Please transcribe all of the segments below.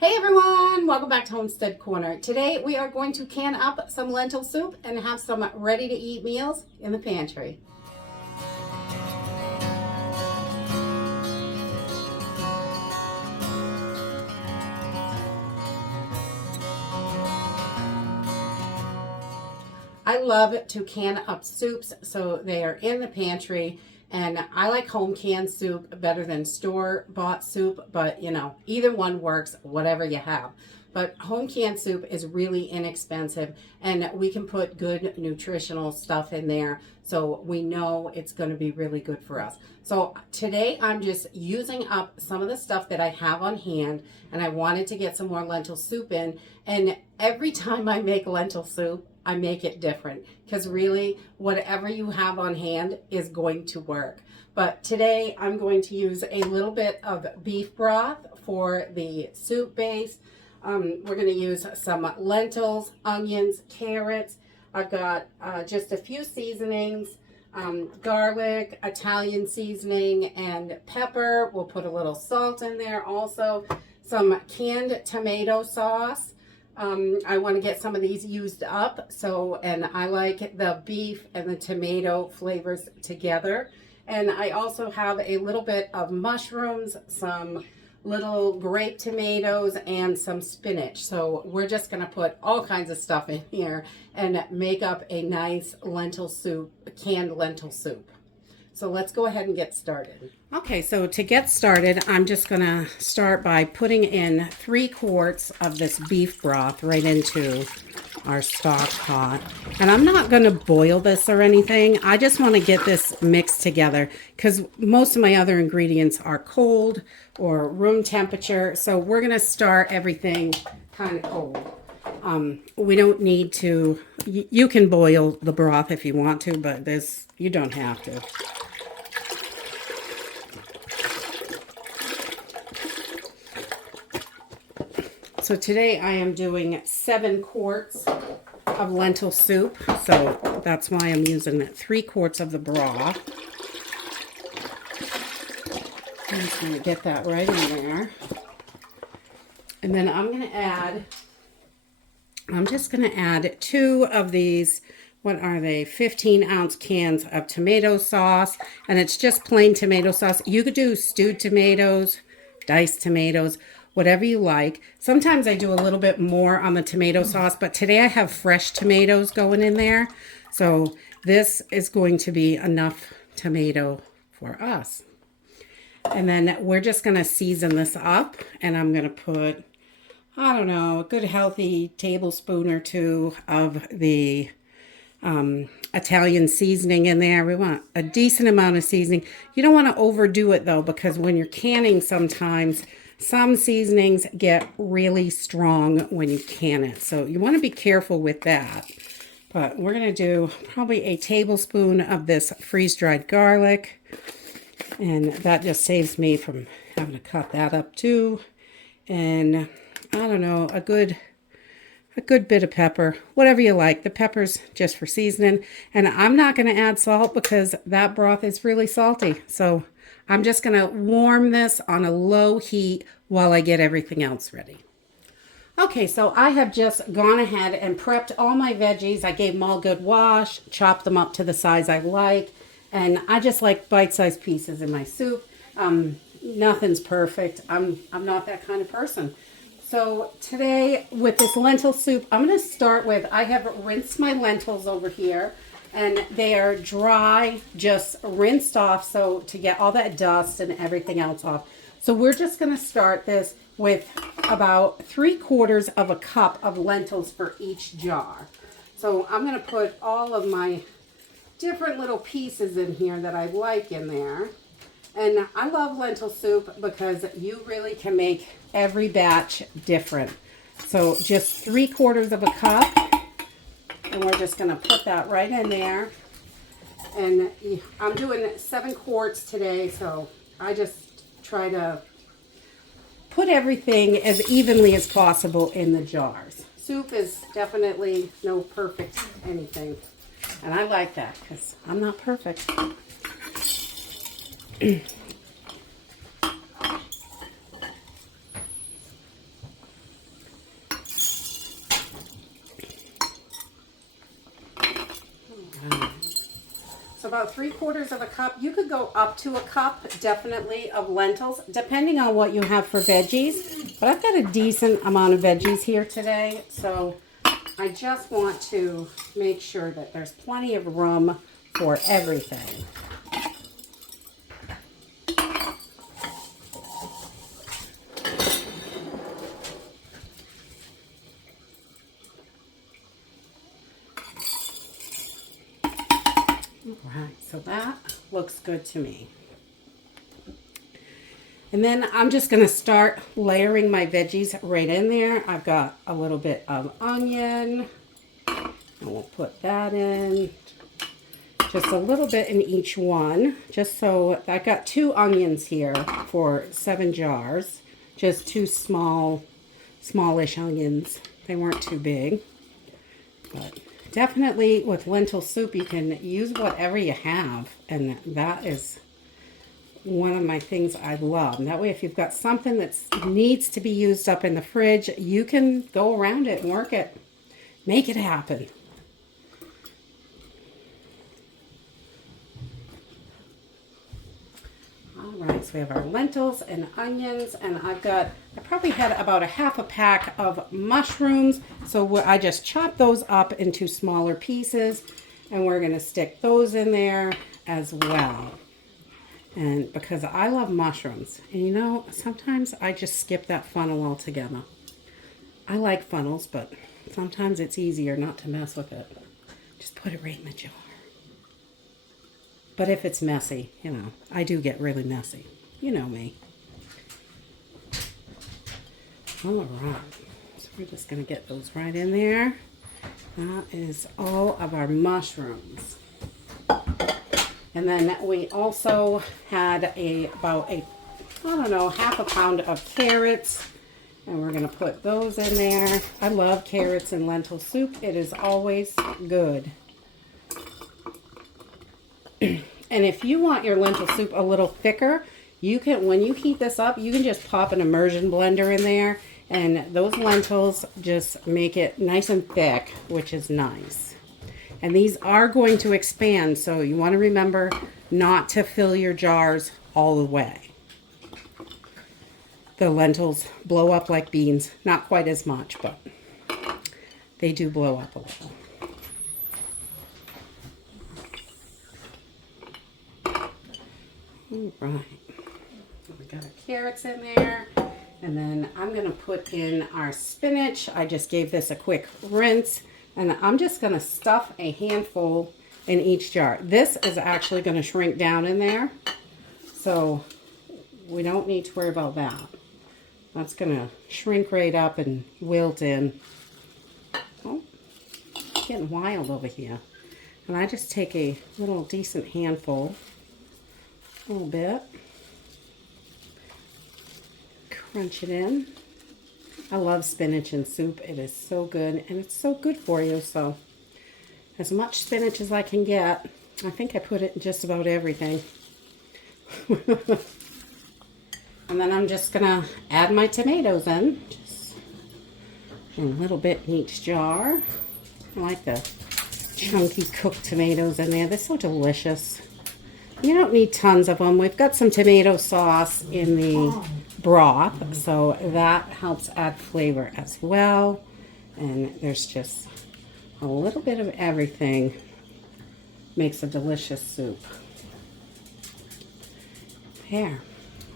Hey everyone, welcome back to Homestead Corner. Today we are going to can up some lentil soup and have some ready to eat meals in the pantry. I love to can up soups so they are in the pantry, and I like home canned soup better than store bought soup, but you know, either one works, whatever you have. But home canned soup is really inexpensive, and we can put good nutritional stuff in there so we know it's going to be really good for us. So today I'm just using up some of the stuff that I have on hand, and I wanted to get some more lentil soup in. And every time I make lentil soup, I make it different because really whatever you have on hand is going to work. But today I'm going to use a little bit of beef broth for the soup base. We're going to use some lentils, onions, carrots. I've got just a few seasonings, garlic, Italian seasoning, and pepper. We'll put a little salt in there also. Some canned tomato sauce. I want to get some of these used up, and I like the beef and the tomato flavors together. And I also have a little bit of mushrooms, some little grape tomatoes, and some spinach. So we're just going to put all kinds of stuff in here and make up a nice lentil soup, canned lentil soup. So let's go ahead and get started. Okay, so to get started, I'm just going to start by putting in 3 quarts of this beef broth right into our stock pot. And I'm not going to boil this or anything. I just want to get this mixed together because most of my other ingredients are cold or room temperature. So we're going to start everything kind of cold. We don't need to, you can boil the broth if you want to, but you don't have to. So today I am doing 7 quarts of lentil soup. So that's why I'm using 3 quarts of the broth. I'm just going to get that right in there. And then I'm just going to add 2 of these, what are they, 15-ounce cans of tomato sauce. And it's just plain tomato sauce. You could do stewed tomatoes, diced tomatoes, whatever you like. Sometimes I do a little bit more on the tomato sauce, but today I have fresh tomatoes going in there. So this is going to be enough tomato for us. And then we're just going to season this up, and I'm going to put, I don't know, a good healthy tablespoon or 2 of the Italian seasoning in there. We want a decent amount of seasoning. You don't want to overdo it though, because when you're canning sometimes, some seasonings get really strong when you can it. So you want to be careful with that. But we're going to do probably a tablespoon of this freeze-dried garlic. And that just saves me from having to cut that up too. And I don't know, a good bit of pepper, whatever you like. The pepper's just for seasoning. And I'm not going to add salt because that broth is really salty. So I'm just going to warm this on a low heat while I get everything else ready. Okay, so I have just gone ahead and prepped all my veggies. I gave them all a good wash, chopped them up to the size I like, and I just like bite-sized pieces in my soup. Nothing's perfect. I'm not that kind of person. So today with this lentil soup, I'm going to start with, I have rinsed my lentils over here. And they are dry, just rinsed off, so to get all that dust and everything else off. So we're just going to start this with about 3/4 of a cup of lentils for each jar. So I'm going to put all of my different little pieces in here that I like in there. And I love lentil soup because you really can make every batch different. So just 3/4 of a cup. And we're just going to put that right in there. And I'm doing 7 quarts today, so I just try to put everything as evenly as possible in the jars. Soup is definitely no perfect anything. And I like that because I'm not perfect. about 3/4 of a cup. You could go up to a cup, definitely, of lentils, depending on what you have for veggies. But I've got a decent amount of veggies here today, so I just want to make sure that there's plenty of room for everything. Alright, so that looks good to me. And then I'm just going to start layering my veggies right in there. I've got a little bit of onion. And we'll put that in. Just a little bit in each one. Just so I've got 2 onions here for 7 jars. Just 2 smallish onions. They weren't too big. But definitely with lentil soup, you can use whatever you have. And that is one of my things I love. And that way, if you've got something that needs to be used up in the fridge, you can go around it and work it. Make it happen. All right, so we have our lentils and onions, and I probably had about a half a pack of mushrooms. So I just chopped those up into smaller pieces, and we're going to stick those in there as well. And because I love mushrooms, and you know, sometimes I just skip that funnel altogether. I like funnels, but sometimes it's easier not to mess with it. Just put it right in the jar. But if it's messy, you know, I do get really messy. You know me. All right, so we're just going to get those right in there. That is all of our mushrooms. And then we also had about half a pound of carrots. And we're going to put those in there. I love carrots and lentil soup. It is always good. And if you want your lentil soup a little thicker, you can, when you heat this up, you can just pop an immersion blender in there. And those lentils just make it nice and thick, which is nice. And these are going to expand, so you want to remember not to fill your jars all the way. The lentils blow up like beans. Not quite as much, but they do blow up a little. All right. We got our carrots in there. And then I'm going to put in our spinach. I just gave this a quick rinse. And I'm just going to stuff a handful in each jar. This is actually going to shrink down in there. So we don't need to worry about that. That's going to shrink right up and wilt in. Oh, it's getting wild over here. And I just take a little decent handful. A little bit. Crunch it in. I love spinach in soup. It is so good, and it's so good for you. So as much spinach as I can get. I think I put it in just about everything. And then I'm just going to add my tomatoes in. Just a little bit in each jar. I like the chunky cooked tomatoes in there. They're so delicious. You don't need tons of them. We've got some tomato sauce in the broth, so that helps add flavor as well. And there's just a little bit of everything. Makes a delicious soup. There.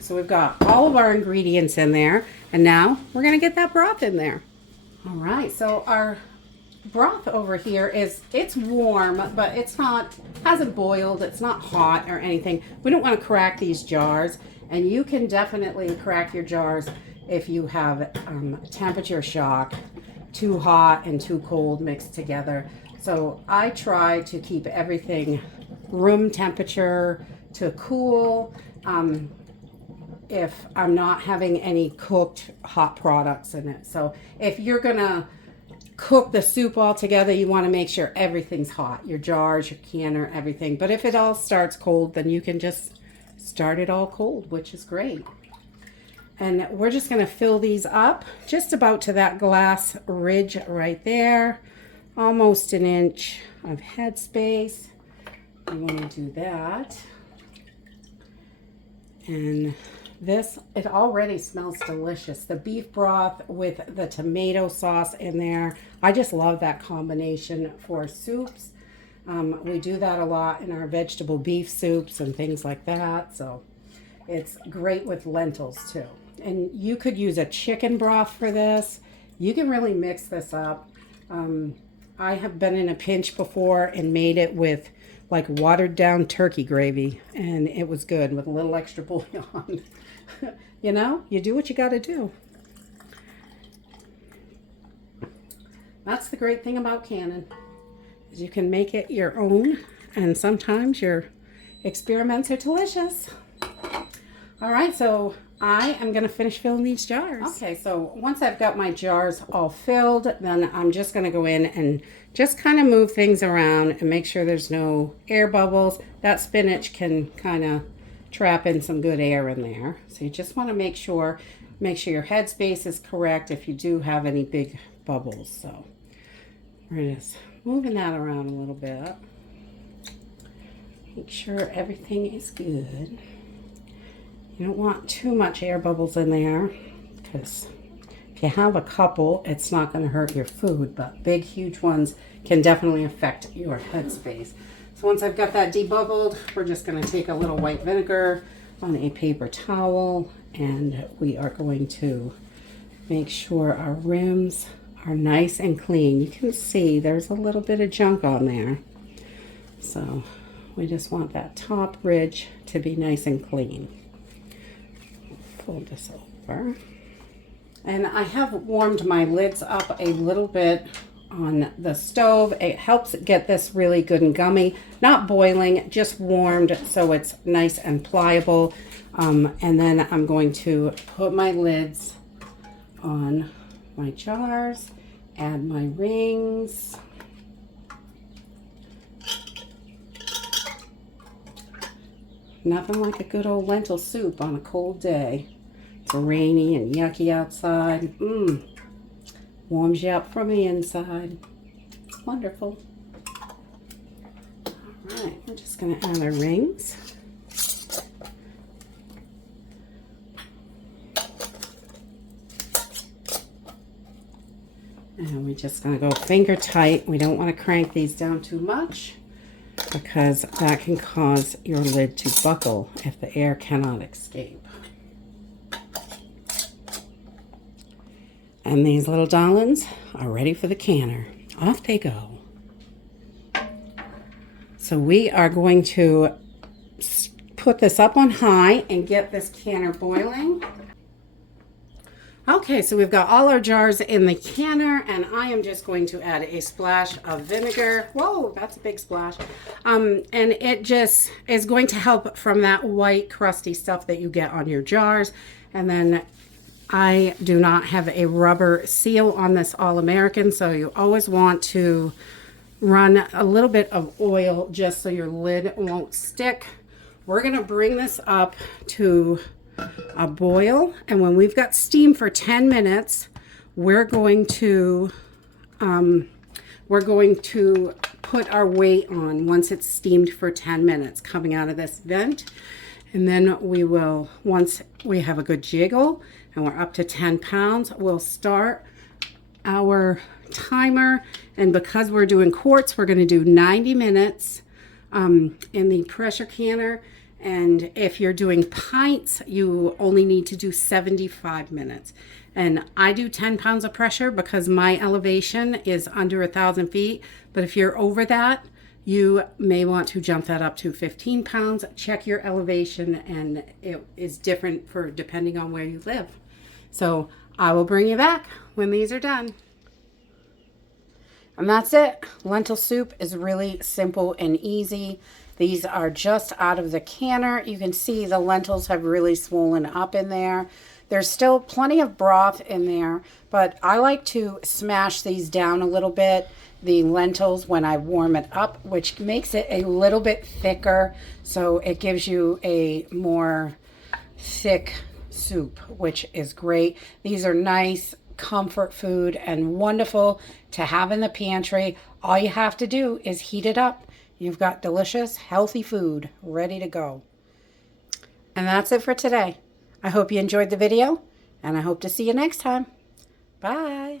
So we've got all of our ingredients in there, and now we're going to get that broth in there. All right, so our broth over here it's warm, but it's not, hasn't boiled, it's not hot or anything. We don't want to crack these jars, and you can definitely crack your jars if you have temperature shock, too hot and too cold mixed together. So I try to keep everything room temperature to cool. If I'm not having any cooked hot products in it. So if you're gonna cook the soup all together, you want to make sure everything's hot, your jars, your canner, everything. But if it all starts cold, then you can just start it all cold, which is great. And we're just going to fill these up just about to that glass ridge right there, almost an inch of head space. You want to do that. And this, it already smells delicious. The beef broth with the tomato sauce in there. I just love that combination for soups. We do that a lot in our vegetable beef soups and things like that. So it's great with lentils too. And you could use a chicken broth for this. You can really mix this up. I have been in a pinch before and made it with like watered down turkey gravy, and it was good with a little extra bouillon. You know, you do what you got to do. That's the great thing about canning, is you can make it your own, and sometimes your experiments are delicious. All right, so I am going to finish filling these jars. Okay, so once I've got my jars all filled, then I'm just going to go in and just kind of move things around and make sure there's no air bubbles. That spinach can kind of trap in some good air in there. So you just want to make sure your headspace is correct if you do have any big bubbles. So we're just moving that around a little bit. Make sure everything is good. You don't want too much air bubbles in there, because if you have a couple, it's not going to hurt your food, but big, huge ones can definitely affect your headspace. So once I've got that debubbled, we're just going to take a little white vinegar on a paper towel, and we are going to make sure our rims are nice and clean. You can see there's a little bit of junk on there. So we just want that top ridge to be nice and clean. Fold this over. And I have warmed my lids up a little bit on the stove. It helps get this really good and gummy. Not boiling, just warmed so it's nice and pliable. And then I'm going to put my lids on my jars, add my rings. Nothing like a good old lentil soup on a cold day. It's rainy and yucky outside. Warms you up from the inside. It's wonderful. All right, we're just going to add our rings. And we're just going to go finger tight. We don't want to crank these down too much, because that can cause your lid to buckle if the air cannot escape. And these little darlings are ready for the canner. Off they go. So we are going to put this up on high and get this canner boiling. Okay, so we've got all our jars in the canner, and I am just going to add a splash of vinegar. Whoa, that's a big splash. And it just is going to help from that white crusty stuff that you get on your jars. And then I do not have a rubber seal on this All-American, so you always want to run a little bit of oil just so your lid won't stick. We're going to bring this up to a boil, and when we've got steam for 10 minutes, we're going to put our weight on once it's steamed for 10 minutes coming out of this vent. And then we will, once we have a good jiggle and we're up to 10 pounds, we'll start our timer. And because we're doing quarts, we're going to do 90 minutes in the pressure canner. And if you're doing pints, you only need to do 75 minutes. And I do 10 pounds of pressure because my elevation is under 1,000 feet. But if you're over that, you may want to jump that up to 15 pounds. Check your elevation, and it is different for depending on where you live. So I will bring you back when these are done. And that's it. Lentil soup is really simple and easy. These are just out of the canner. You can see the lentils have really swollen up in there. There's still plenty of broth in there, but I like to smash these down a little bit, the lentils, when I warm it up, which makes it a little bit thicker, so it gives you a more thick soup, which is great. These are nice comfort food and wonderful to have in the pantry. All you have to do is heat it up, you've got delicious, healthy food ready to go. And that's it for today. I hope you enjoyed the video, and I hope to see you next time. Bye.